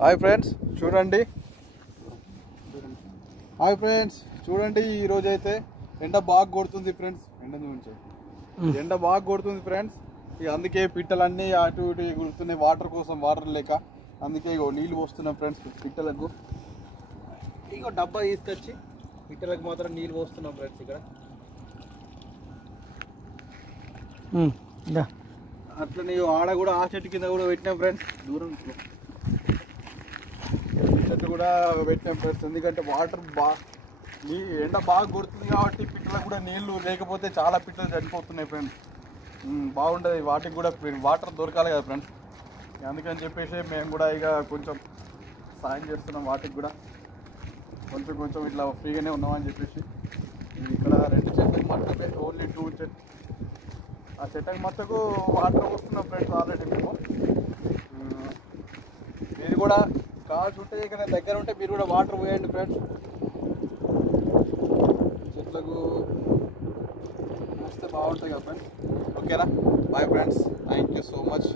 Hi friends చూడండి ఈరోజు అయితే ఎండ బాగా కొడుతుంది ఫ్రెండ్స్. ఎండ బాగా కొడుతుంది ఫ్రెండ్స్. ఇక అందుకే పిట్టలన్నీ అటు ఇటు ఎగురుతున్నాయి వాటర్ కోసం, వాటర్ లేక. అందుకే ఇగో నీళ్ళు పోస్తున్నాం ఫ్రెండ్స్ పిట్టలకు. ఇగో డబ్బా తీసుకొచ్చి పిట్టలకు మాత్రం నీళ్ళు పోస్తున్నాం ఫ్రెండ్స్. ఇక్కడ అట్లనే ఆడ కూడా ఆ చెట్టు కింద కూడా పెట్టినాం ఫ్రెండ్స్. దూరం చెట్టు కూడా పెట్టినాం ఫ్రెండ్స్. ఎందుకంటే వాటర్ ఎండ బాగా కొడుతుంది కాబట్టి పిట్టలకు కూడా నీళ్లు లేకపోతే చాలా పిట్టలు చనిపోతున్నాయి ఫ్రెండ్స్. బాగుంటుంది, వాటికి కూడా వాటర్ దొరకాలి కదా ఫ్రెండ్స్. అందుకని చెప్పేసి మేము కూడా ఇక కొంచెం సాయం చేస్తున్నాం వాటికి కూడా. కొంచెం ఇట్లా ఫ్రీగానే ఉన్నామని చెప్పేసి ఇక్కడ 2 చెట్లకు మాత్రమే, ఓన్లీ 2 చెట్లు. ఆ చెట్టుకి మట్టుకు వాటర్ వస్తున్నాం ఫ్రెండ్స్ ఆల్రెడీ మేము. మీరు కూడా కావాల్సి ఉంటే ఇక్కడ దగ్గర ఉంటే మీరు కూడా వాటర్ పోయండి ఫ్రెండ్స్. చెట్లకు వస్తే బాగుంటుంది కదా ఫ్రెండ్స్. ఓకేనా, bye friends, thank you so much.